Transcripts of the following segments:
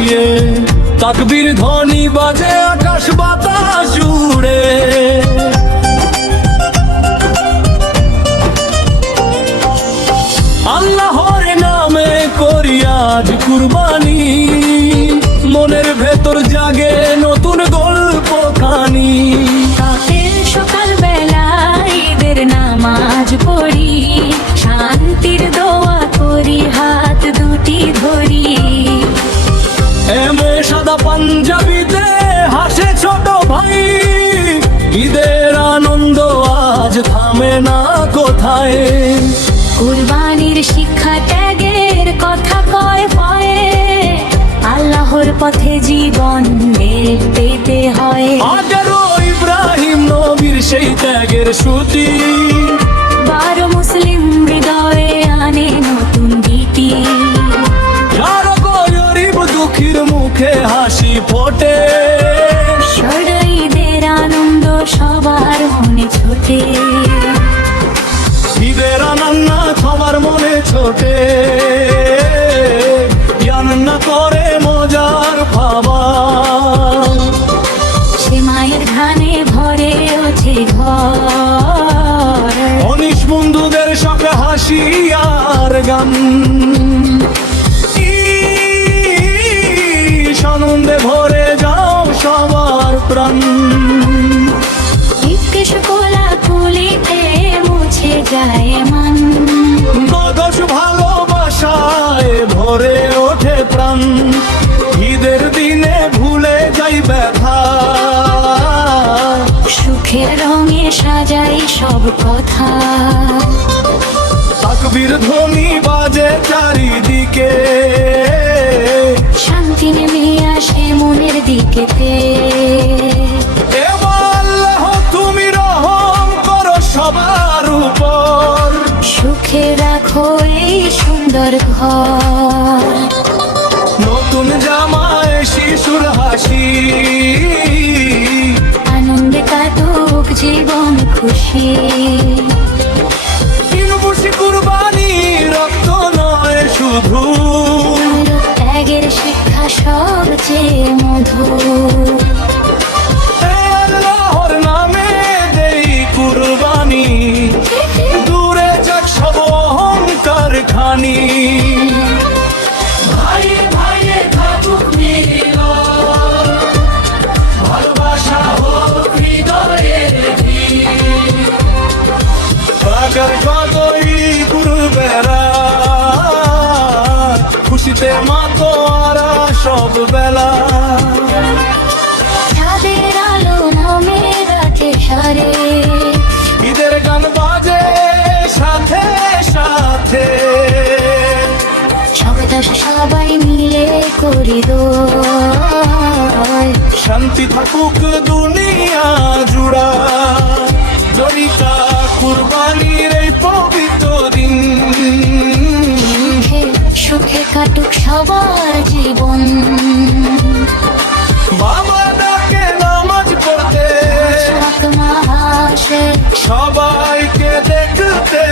নিয়ে তাকবীর ধ্বনি বাজে আকাশ বাতাস জুড়ে। আল্লাহর নামে করি আজ কুরবানি, মনের ভেতর জাগে নতুন গল্প খানি। সকাল বেলায় ঈদের নামাজ পড়ি, শান্তির দোয়া করি, হাত দুটি ধরি। এমে সাদা পাঞ্জাবিতে হাসে ছোট ভাই, ঈদের আনন্দ আজ থামে না কোথায়। কুরবানির শিক্ষা ত্যাগের কথা কয় ভয়ে, আল্লাহর পথে জীবন পেতে হয়। আজও ইব্রাহিম নবীর সেই ত্যাগের শ্রুতি, 12 মুসলিম হৃদয়ে আনে নতুন গীতি। যারা গরিব দুঃখীর মুখে হাসি ফোটে, ঈদের আনন্দ সবার মনে ছোটে। ঈদের আনন্দ সবার মনে ছোটে, রান্না করে মজার খাবার। সে মায়ের ধানে ভরে ওঠে ঘর, অনিশ বন্ধুদের সঙ্গে হাসি আর গান, আনন্দে ভরে যাও সবার প্রাণ। জিজ্ঞেস কোলা কুলিতে মুছে যায় মন, গদস ভালোবাসায় ভরে ওঠে প্রাণ। ঈদের দিনে ভুলে যাই ব্যথা, সুখের রঙে সাজাই সব কথা। তাকবীর ধ্বনি বাজে চারিদিকে, শান্তি নেমে আসে মনের দিকেতে। আল্লাহ তুমি রহম করো সবার উপর, সুখে রাখো এই সুন্দর ঘর। নতুন জামায় শিশুর হাসি, আনন্দে কাটুক জীবন খুশি। খুশি কুরবানি রক্ত নয় শুধু, ত্যাগের শিক্ষা সবচেয়ে মধুর। আল্লাহর নামে দেই কুরবানি, দূরে যাক সব অহংকার খানি। ভাইয়ে ভাইয়ে থাকুক মিলন, ভালোবাসা হোক হৃদয়ের ভিড়। বাগার কতই গুরুবেরা, খুশিতে মাতোয়ারা সব বেলা। চাঁদের আলো নামে রাতে সারে, ঈদের গান বাজে সাথে সাথে, সবাই মিলে করি দোয়া। শান্তি থাকুক দুনিয়া জুড়া। জড়িতা কুরবানির এই পবিত্র দিন, সুখে কাটুক সবার জীবন। বাবা ডাকে নামাজ পড়তে, আত্মা হাসে সবাইকে দেখতে।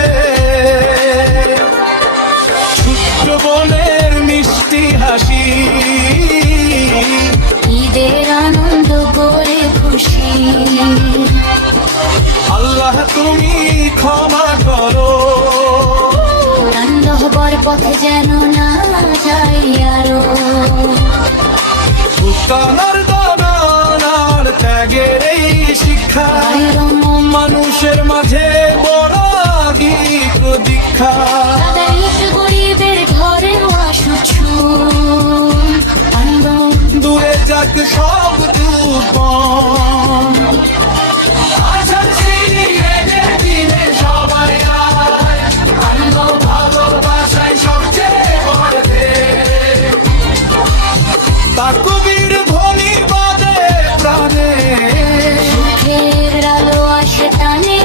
ছোট্ট বোনের মিষ্টি হাসি, ঈদের আনন্দ করে খুশি। আল্লাহ তুমি ক্ষমা করো, রান্নহবার পথে যেন না যাই আরো। উত্তর দানার ত্যাগের এই শিক্ষা, মানুষের মাঝে বড় গীত দীক্ষা। গরিবের ঘরে আসুছু, দূরে যাক সব দুঃখ, সবাই ভালোবাসায় সবচেয়ে তাকবীর ধ্বনি বাজে প্রাণে, সুখের আলো আসে টানে।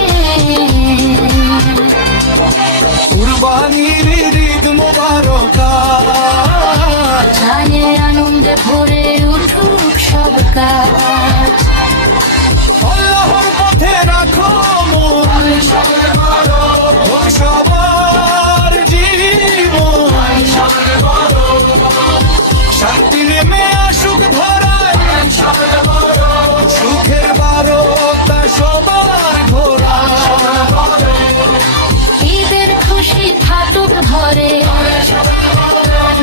কুরবানির ঈদ মোবারক, জানের আনন্দে ভরে উঠুক সব কাজ। আল্লাহর পথে রাখো মন, হোক সবার জীবন। শান্তি নেমে আসুক ধরায় সুখের বারতা সবার ঘোরা ঈদের খুশি থাকুক ঘরে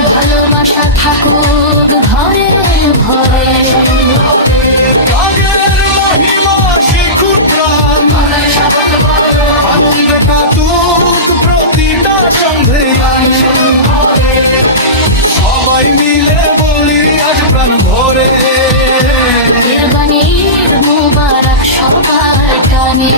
ভালোবাসা থাকুক ঘরে ঘরে আগের মহিমা শিখুক প্রাণ আনন্দে কাটুক প্রতিটা সন্ধেয়ায় সবাই মিলে বলি আজ প্রাণ ভরে কুরবানির মুবারক সবার টানে